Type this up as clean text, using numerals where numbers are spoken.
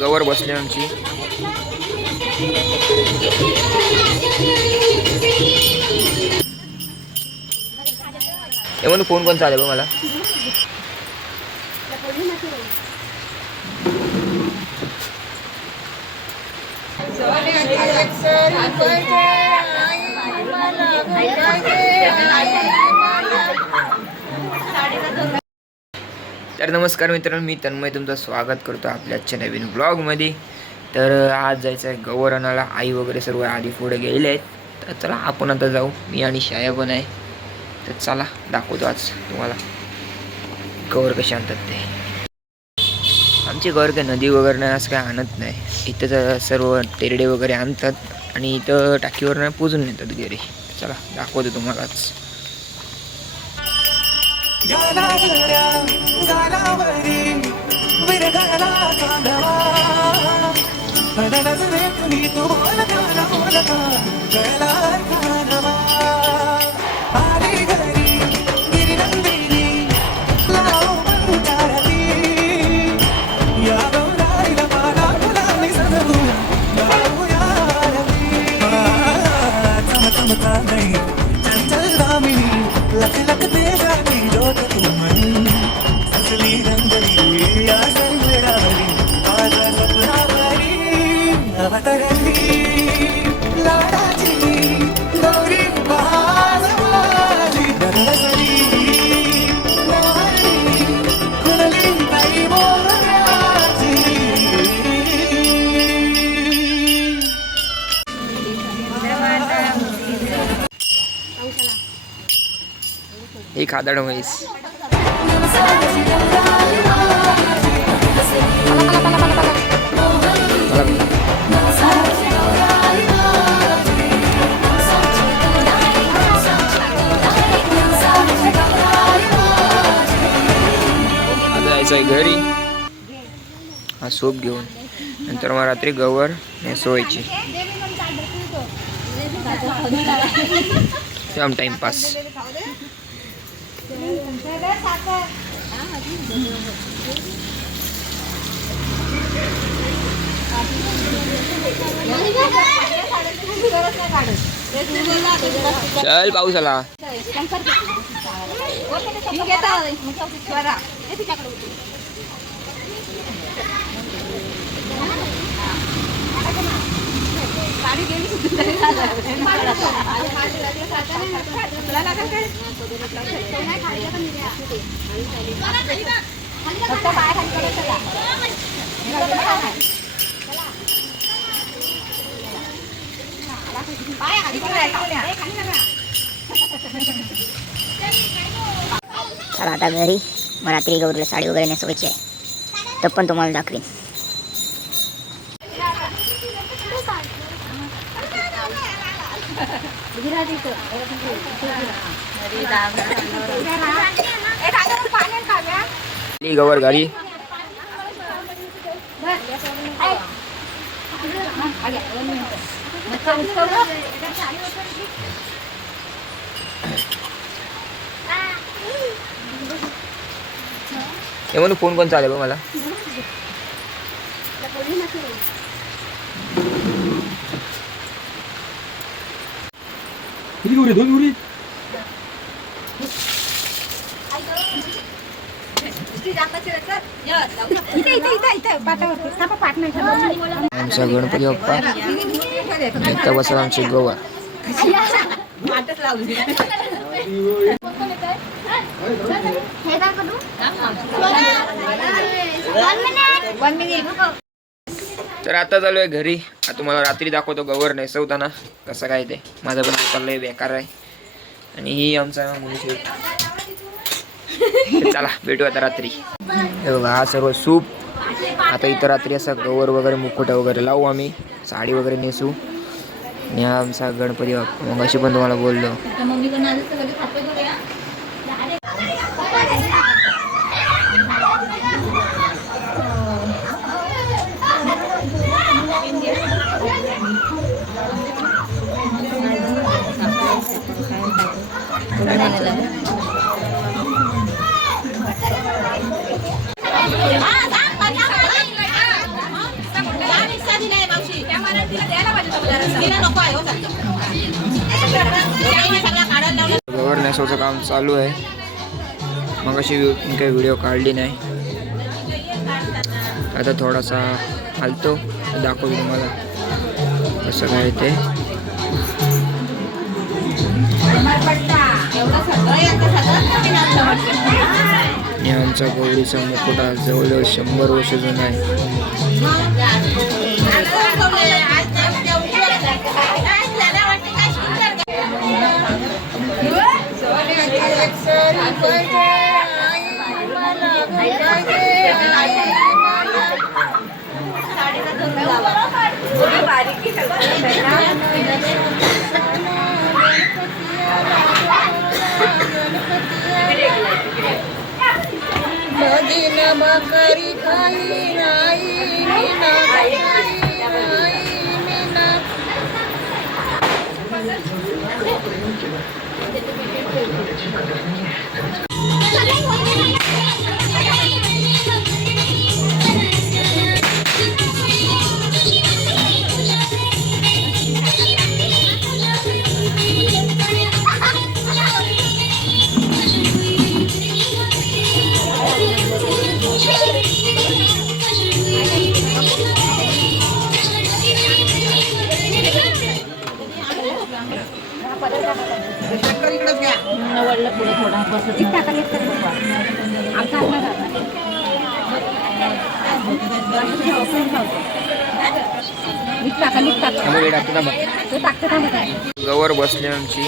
गवर बसले आमची. म्हणून फोन कोण चालेल मला. तर नमस्कार मित्रांनो, मी तन्मय तुमचं स्वागत करतो आपल्या आजच्या नवीन ब्लॉगमध्ये. तर आज जायचं आहे गवर आणायला. आई वगैरे सर्व आधी पुढे गेलेले आहेत. तर चला आपण आता जाऊ. मी आणि शाया पण आहे. तर चला दाखवतो आज तुम्हाला गवर कशी आणतात ते. आमची गवर काय नदी वगैरे नाही असं काय आणत नाही. इथं सर्व तेरडे वगैरे आणतात आणि इथं टाकीवर नाही पुजून नेतात घरी. चला दाखवतो तुम्हालाच. ही खादाड म्हैस. जायचं आहे घरी हा सोप घेऊन. नंतर मग रात्री गवर नेसवायची. जाम टाइमपास. चल पाऊस आला. चला आता घरी. मग रात्री गौरीला साडी वगैरे नेसवायची आहे. तर पण तुम्हाला दाखवीन. गवर घरी. म्हणून फोन कोण चालेल मला. किती गुरी? 2 गुरी. आमचा गणपती बाप्पा एकटा बसला आमची गवर. तर आता चालू आहे घरी. तुम्हाला रात्री दाखवतो गवर नेसवताना कसं काय ते. माझं पण चाललंय बेकार आहे. आणि ही आमचा मुलगी. चला भेटू आता रात्री. हे बघा हा सर्व सूप. आता इथं रात्री असं गवर वगैरे मुकुट वगैरे लावू आम्ही. साडी वगैरे नेसू. आणि हा आमचा गणपती बाप्पा. मग अशी पण तुम्हाला बोललो. गवर नेसवाचं काम चालू आहे. मग अशी काही व्हिडिओ काढली नाही. आता थोडासा हलतो दाखवतो तुम्हाला कसं काय ते. आणि आमचा गौरीचा मुकुटा जवळजवळ 100 वर्ष जुना आहे. गवर बसली आमची.